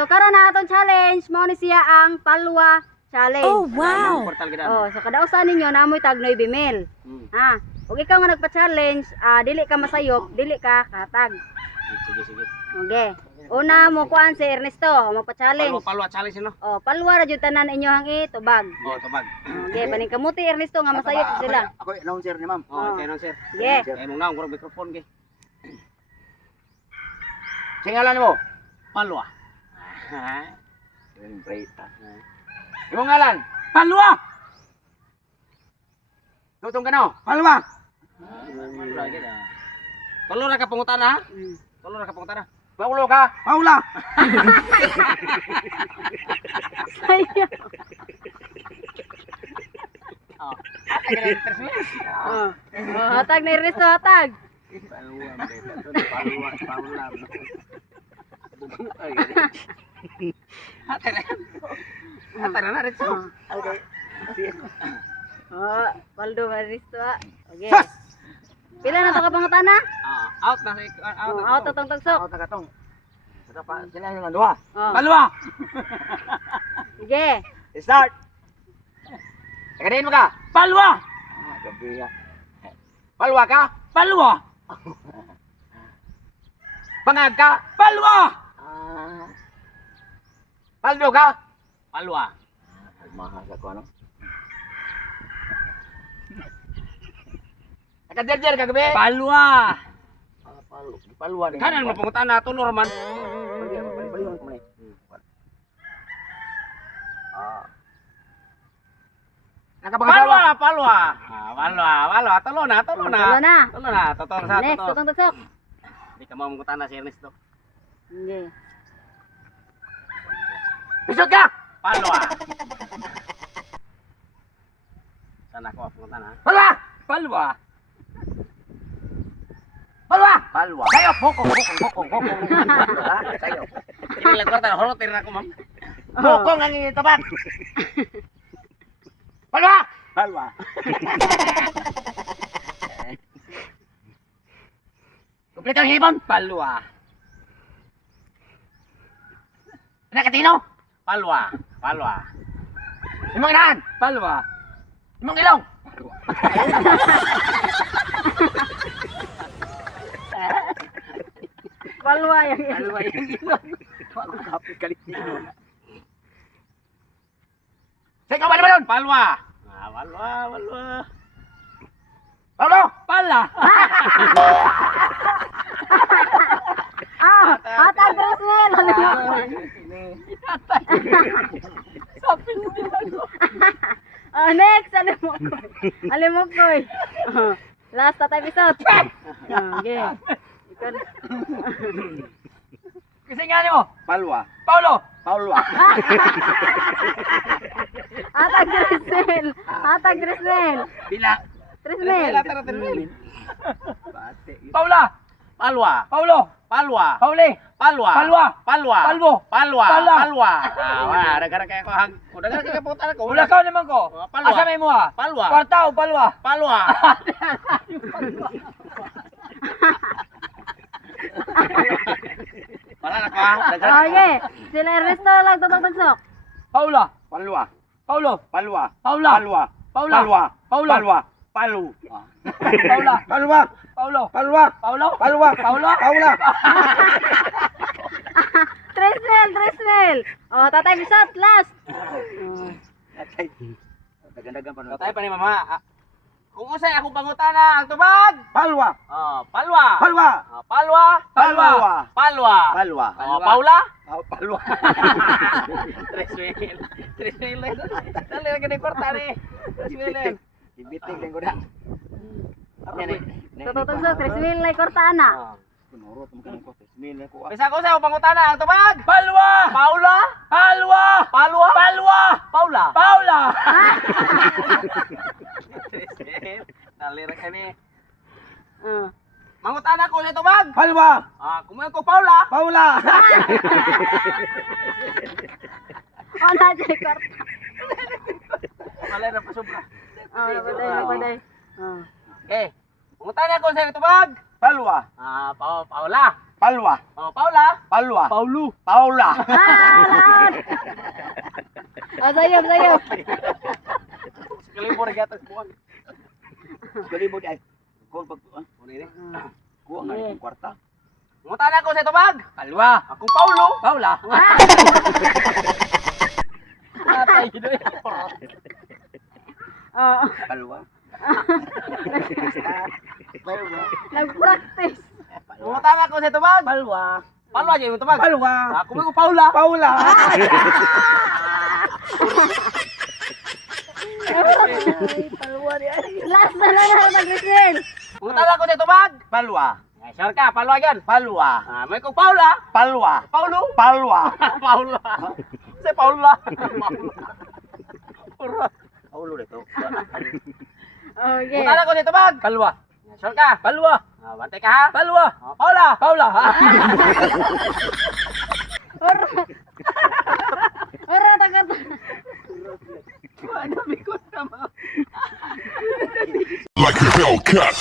So karon na atong challenge mao ni siya ang palwa challenge. Oh, wow. Portal gid. Oh, so kada usa ninyo naamoy tag 9 mil. Ha. Ug ikaw nga nagpa-challenge, dili ka masayop, dili ka katag. Sige, sige. Okay. Una mo kuan si Ernesto, magpa-challenge. Palwa challenge no. Oh, palwa ra jud tanan inyohang itubag. Oh, tubag. Okay, paning kamuti Ernesto nga masayop sila. Ako announcer ni ma'am. Oh, okay, no, sir. Okay. Eh, mong naong kurang microphone kay. Singalan mo. Palwa. Siyempre. Imong ngalan. Palwa. Tutong ka no. Palwa. Palwa gid. Tulo ra ka pangutana ha? Tulo ra ka pangutana. Paulo ka. Paula. Sayop. Oh. Ate ka na terus. Oh. Oh, hatag ni Ernesto, hatag. Palwa, palwa, Paula. Ate na. Ate na rin so. Okay. Oh, Paldo Ernesto. Okay. Pila na to ka pangutana? Out na Oh, out atong tagsok. Ako tagatong. Saka pa sila yung duha. Oh. Palwa. Sige. Start. Tagadiin mo ka. Palwa. Gabi ya. Palwa ka. Palwa. Bangag ka. Palwa. Paldo ka. Palwa. Mahal ka ko ano. Nakaderder ka gabi. Palwa. Palwa ni. Kanan mo pangutana tulo man. Nakapangasawa. Palwa. Palwa. Tulo na. Tulo na. Tulo na. Totoo sa Next, totoo. atong tagsok. Di ka mo mangutana si Ernesto. Okay. Pisot ka. Palwa. Sana ko pangutana. Palwa. Palwa. Palwa. Palwa. Sayo. Hokong. Sayo. Ini lang kwarta holotir na ko ma'am. Hokong ang itabat. Palwa. Palwa. Kompleto ang hipon. Palwa. Nakatino. Palwa. Palwa. Imong inahan. Palwa. Imong ilong. Palwa yang Palwa yung ilong. Ako kapit kalit nito. Sige, kabali mo doon. Palwa. Palwa. Palwa. Paulo. Pala. hatag Tresmel. Sabi mo nila. Oh, next, Alimokoy. Oh, last na episode. Okay. Ikaw. Kasi nga mo. Palwa. Paulo. Palwa. Hatag Tresmel. Hatag Tresmel. Bila. Tresmel. Tara. Paula. Palwa. Paulo. Palwa. Pauli. Palwa. Palwa. Palwa. Palbo. Palwa. Palwa. Palwa. Dagan kaya ko hang. Dagan kaya po tara ko. Wala ka naman ko. Palwa. Asa may mo ha? Palwa. Kwarta o palwa? Palwa. Wala na ko ha. Dagan. Okay. Sila Ernesto lang tagsok. Paula. Palwa. Paulo. Palwa. Paula. Palwa. Paula. Palwa. Paula. Palwa. Palu. Paula. Palwa. Paulo. Palwa. Paulo. Palwa. Paulo. Paula. Tresmel. Oh, tatay episode last. Dagan-dagan pa Tayo pa ni mama. Kung usay ako pangutana ang tubag. Palwa. Palwa. Palwa. Palwa. Palwa. Palwa. Palwa. Paula. Palwa. 3,000. 3,000. Dali lagi ni kwarta ni. 3,000. Ibiting din ko na. Tagsok Tresmel lay kortaana. Kunurot mo kanang ko. Bismillah ko. Bisa ko sa pangutana ang tubag. Palwa. Paula. Palwa. Palwa. Palwa. Paula. Paula. Dali ra kani. Oh. Mangutana ko sa tubag. Palwa. Kumuha ko Paula. Paula. Oh, na jay korta. Malay ra pa sobra. Oh, napaday. Oh. Okay. Mangutana ko sa tubag. Palwa. Paula. Palwa. Paula. Palwa. Palwa. Paulo. Paula. Ah, lahat. Sayop, sayop. Kalimo ra gatas buwan. Gali mo di ay. Kung pag Uli ni. kuha nga yung kwarta. Munta na ko sa tubag. Palwa. Akong Paulo. Paula. Natay gido. Oo. Palwa. Palwa. Nag-practice. Munta na ko sa tubag. Palwa. Palwa jay mo tubag. Palwa. Ako mo Paula. Paula. Last na lang nag-return. Munta na ko sa tubag. Palwa. Ay, sure ka, Palwa yan. Palwa. Ah, may kong Paula. Palwa. Paulo. Palwa. Paula. Si Paula. Paulo dito. Okay. Munta na ko sa tubag. Palwa. Sure ka. Palwa. Ah, bantay ka ha. Palwa. Ah, Paula. Paula. Ora tagat. Ano, may ko naman. Like a Hellcat.